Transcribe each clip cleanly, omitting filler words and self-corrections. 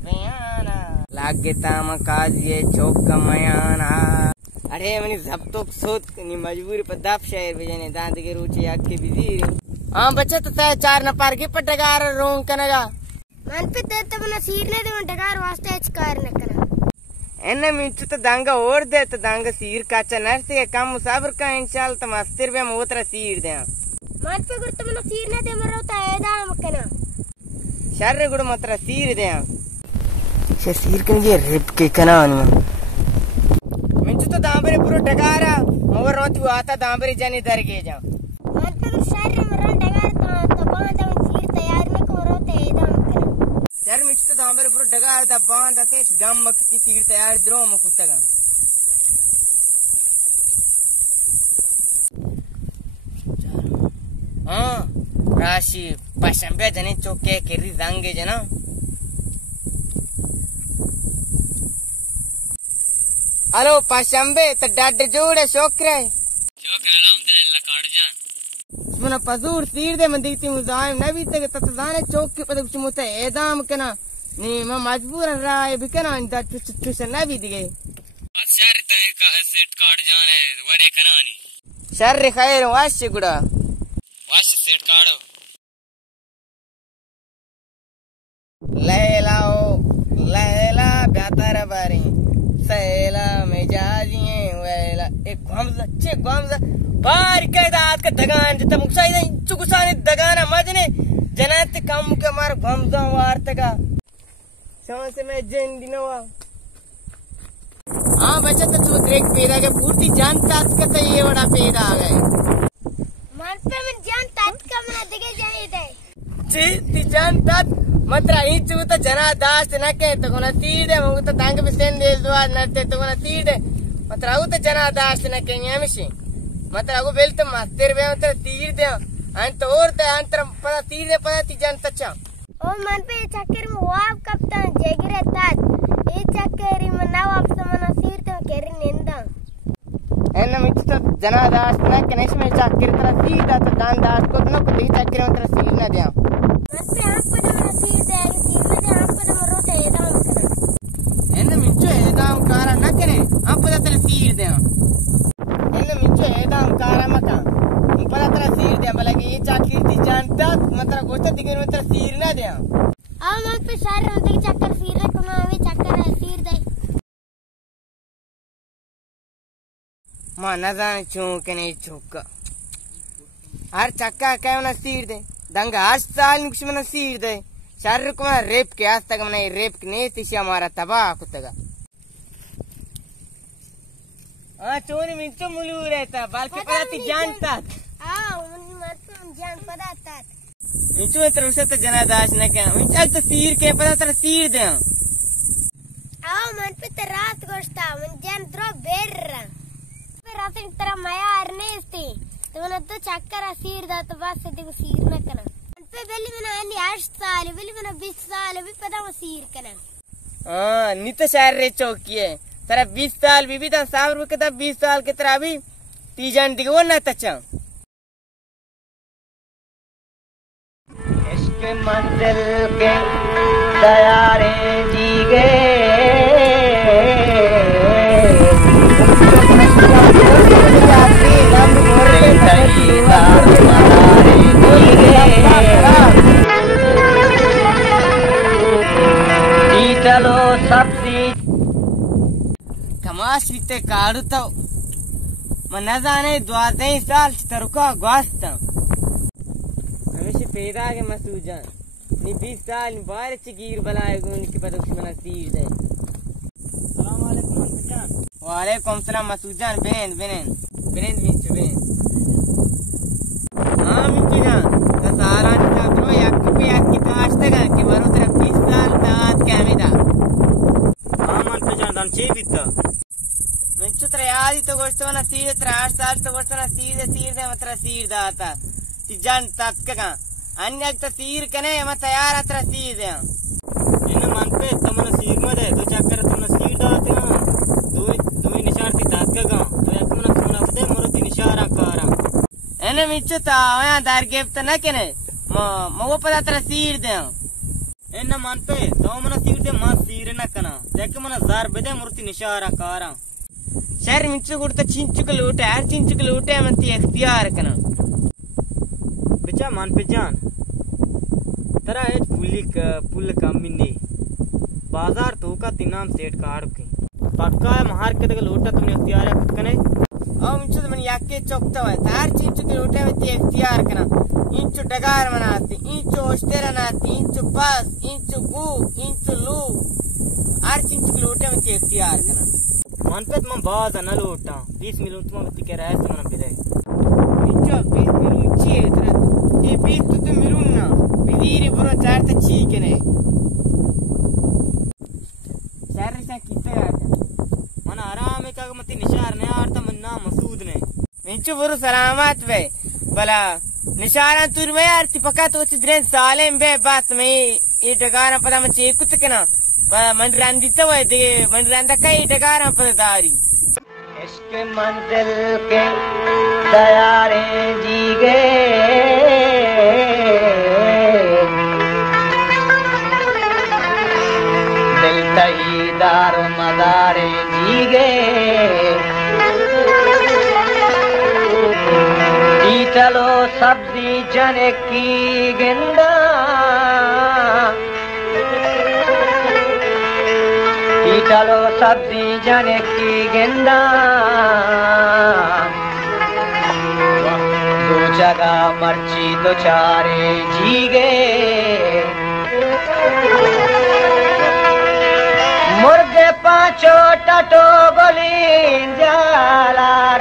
बयाना लागे ताम काजिए चौक मयाना अरे मनी जब्तो सोत नि मजबूरी पर दाप शायर बजने दांत के रुचि आके बिजीर हां बच्चा तो तय चार न पार के पटगार रोंग कनगा मन पे ते तमना सीरने दे डगार वास्ते अचकार न करा एने मिंचु तो दांगा और दे तो दांगा सीर काचा नरसे काम मुसाफिर का इंशाल्लाह तो मस्तिर बे मोतरा सीर दे मन पे गुरु तमना सीरने दे मरोता एदाम कना शर्र गुड़ मोतरा सीर दे शे सीर कन ये रेप के कनान मिंचु तो दांबरे पूरा डगारा मोर रोती आता दांबरे जाने दर के जा मन पे गुरु शर्र मरण डगार तो बांध सीर तैयार न को रोते एदाम कना यार मिंचु तो दांबरे पूरा डगार दा बांध के गम मक्ती सीर तैयार द्रो मकुतगा हां राशि पशंबे जने चौके केरी जांगे जना हेलो पशंबे तो डड जोड़े शोकरे अल्हम्दुलिल्लाह काट जान मना पजूर तीर दे मंदीती मुजाहिम नबी तक ततजाने चौक के पद कुछ मुते एदाम कना नी मैं मजबूर राय बिकना इंदा चुच नबी दिगे बस शर तय का सेट काट जाने वडे कनानी शर खैर वाश गुड़ा वास सेट काटो लैला लैला बेहतर बारी सैला मिजाजिए वैला एक गमजा चे गमजा बार के दात का दगान जत मुक्साई नहीं चुकुसाने दगाना मजने जनाते काम के मार गमजा वार्त का शाम से मैं जन दिनवा हां बच्चा तो तू ग्रेक पैदा के पूर्ति जान तात का तो ये बड़ा पैदा आ गए मन पे मन जान तात का मना दिगे जाए दे ची ती जान तात मत्रा इंचु तो जना दास न के तो कोना तीदे मग तो दांग पे सेन दे दुआ नते तो कोना तीदे मत्रा उ तो जना दास न के यमिशी मत्रा को बेल तो मास्टर बे मत्रा तीर दे अंत और ते अंतर पता तीर दे पता ती जान तचा ओ मन पे चक्कर में वाव कप्तान जगरे तात ए चक्करी में नवाब समना सीर तो केरी निंदा एन मिच तो जना दास न के नेश में चक्कर तरह सीधा तो दान दास को न को दी चक्कर मत्रा सीर न दे मन पे आप को सीर दे सीर दे आप को रोटे एदाम कना एन मिचो एदाम कारा न करे आप पता तले सीर दे एन मिचो एदाम कारा मका पता तले सीर दे भला कि ये चक्कर ती जानता मत्रा गोता दिगे मत्रा सीर न दे आ मन पे सारे रोटे की चक्कर सीर को ना वे चक्कर सीर दे मां न जाने चूक नहीं चूक हर चक्का क्या ना सीर दे दंगा हर साल निक्ष मना सीर दे शर्र को मना रेप के आज तक मना रेप के नहीं तिशा हमारा तबाह कुत्तगा हाँ चोरी मिंचो मुलू रहता बाल के पता ती जानता मन पे जान पता तात मिंचो इतना उसे तो जनादाश न क्या मिंचो तो सीर के पता तेरा सीर दे मन पे तो रात गोश्ता मन जान द्रो बेर रात की तरह माया अरनेस्ती तो मन तो चक्कर सीर दा तो बस देखो सीर न कना पे बेली मना अन्नी 8 साल बेली मना 20 साल भी पता वो सीर कना हाँ नित शहर रे चौकी है तेरा 20 साल भी था सावर के था 20 साल के तरह भी तीजान दिगो ना तचा इश्क मंजिल के दयारे जी गए चलो सबसे कमाश बीते काढ़ता मन जाने 12 साल तरुका गोस्ता हमेशा पैदा के मसूजान नी 20 साल बाहर चिगीर बनाए उनके पता कुछ मना तीर दे सलाम वालेकुम मनजान वालेकुम सलाम मसूजान बेन मिंचो बेन हां मिंचो जान तो सारा निका ब्रो एक की काश तक के बरो तेरा 20 साल दात के हमेदा हां मनजान दम चे बिता मिंचो तेरा याद तो गोष्टवना सीधे 8 साल तो गोष्टवना सीधे मात्र सीर दाता ती जान तात का अन्य सीर कने मैं तैयार अत्र सीधे इन मन पे तुमने सीर मदे दो चक्कर तुमने सीर दाते ना दो निशार ती तात का तो एक मन सोना बदे मोरती निशारा कारा एने मिच्छु ता आया दार गेप त न केने मो पदा अत्र सीर दे एन्न मन पे तो मन सीर दे मां सीर न कना देख मन जार बेदे मूर्ति निशारा कारा शहर मिंचु गुड़ता चिंचुक लूटे हर चिंचुक लूटे मंती इख्तियार कना बिचा मन पे जान तरा है पुल कमिनी बाजार तो का तिनाम सेठ काड़ के पक्का है महार के लूटा तुमने इख्तियार कने अब मिंचु मन याके चौकता है तार चिंचुक लूटे मंती इख्तियार कना इंचु डगार मनाती इंचु ओस्टेरा नाती इंचु पास इंचु गू इंचु लू हर चिंचुक लूटे मंती इख्तियार कना मन पे तुम बाज न लूटा 20 मिनट तुम मत के रहे मन बिले इंचु 20 मिनट ची है ये 20 तो मिरुन्ना बिदीरी बुरो चार त ची के ने शहर से किते मन आराम का मत निशार ने आरता मन्ना मसूद ने इंचु बुरो सलामत वे भला निशारा तुर में आरती पका तो चिद्रेन सालेम बे बात में ये डगारा पदा म चेकुत के ना मन रंदित हुए दे मन रंदा कई डगारा पदा दारी इश्क मंजिल के दयारे जीगे दिल तही दार मदारे जीगे चलो सब्जी जने की गेंदा चलो सब्जी जने की गेंदा दो जगह मर्ची तो चारे जीगे मुर्गे पांचो टटो गोली जालार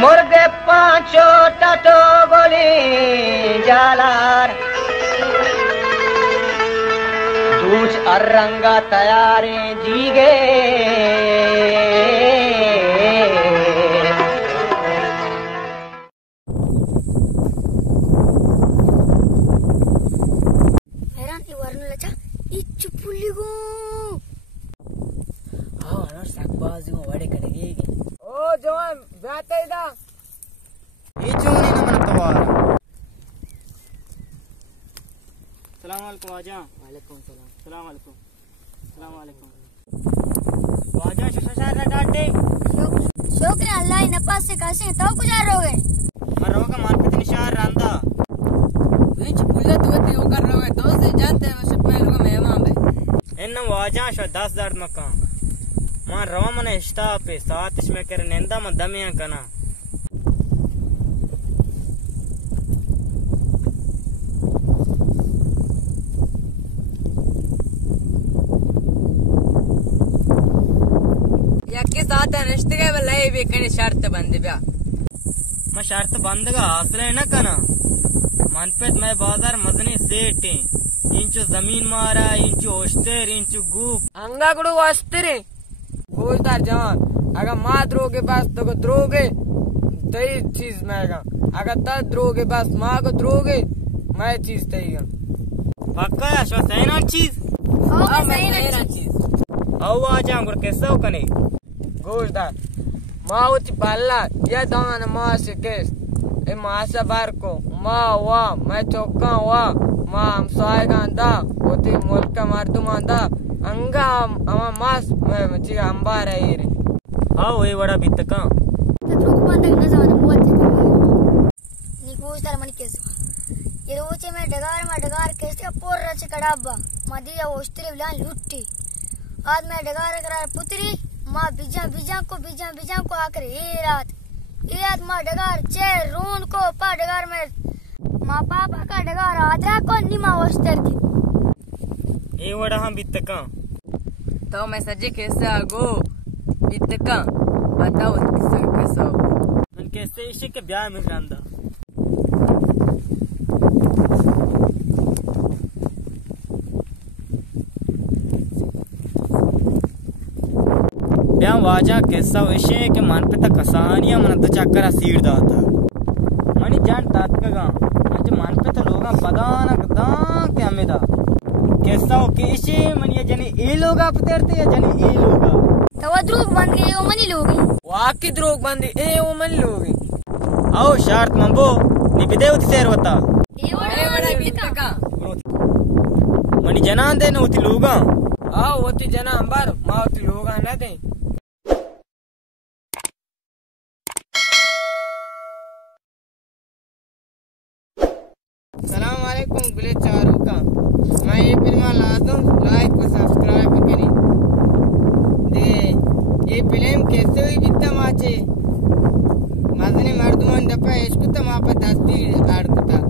मुर्गे पांचो टटो गोली जालार दूज अरंगा तैयारे जीगे हैरान वर्णलचा इच्छु पुलिगो शाकबाजी वड़े करेगी ओ जवान जाते इदा ये जोनी न मन तवार सलाम वालेकुम वाजा वालेकुम सलाम सलाम वालेकुम सलाम वालेकुम वाजा शशार डाटे शोकरे अल्लाह इन पास से कैसे तो गुजारोगे मरोगा मान पे निशार रंदा विच पुल्ले तो ते कर रहे तो से जानते हैं सब पहले मेहमान बे इन वाजा श 10,000 मकान मां रवा मन इष्टा पे साथ इसमें कर नेंदा मन दमिया कना याके साथ रिश्ते के लय भी कने शर्त बंद ब्या मैं शर्त बंद का हासिल न कना मन पे मैं बाजार मजनी सेठ इंचु जमीन मारा इंचु ओस्टेर इंचु गूप अंगा गुडू वास्ते गोजदार जवान अगर माँ द्रोगे बस तो द्रोगे तई चीज मैगा अगर तद द्रोगे बस माँ को द्रोगे मैं चीज तई पक्का है शो सही ना चीज ओके सही ना चीज आओ आ जाऊंगा कैसे हो कने गोजदार माँ उची पल्ला या दाना माँ से केस ए माँ से बार को माँ वाह मैं चौका वाह माँ हम सोएगा अंदा होती मुल्क का मर्दुम अंदा अंगा अमा मास मैं मची अंबार है ये आओ ये बड़ा बित का तो बंद करना सामान बहुत नी गोजदार मन केस ये रोचे में डगार कैसे पोर रच कड़ाबा मदिया ओस्त्री विलान लुट्टी आज मैं डगार करार पुत्री माँ बीजा को आकर ये रात माँ डगार चेर रून को पा डगार में माँ पापा का डगार आदरा को निमा ओस्तर की ये बड़ा हम बित का तो मैं सजे कैसे आगो इतका बताओ कैसा हो मन कैसे इसी के ब्याह में रंदा ब्याह वाजा कैसा विषय के मन पे तक कसानिया मन तो चक्कर सीड़ दाता मनी जान तात का आज मन पे तो लोगा पदाना गदा क्या मेदा कैसा हो के इसे मनी जने ए लोगा पतेरते या जने ए लोगा तो वो द्रोग बंद गए वो मनी लोगी वाकी द्रोग बंदी ए वो मन लोगी आओ शर्त मंबो नी बिदेवती सेर होता ये बड़ा बिका मनी जना दे न होती लोगा आओ होती जना अंबर माँ होती लोग आना दे सलाम वालेकुम गुले चारू का मैं ये फिल्म ला दूं लाइक और सब्सक्राइब करें दे ये फिल्म कैसे हुई बिता माचे मदने मर्दमन दपा इसको तो मापा 10 भी आड़ कुता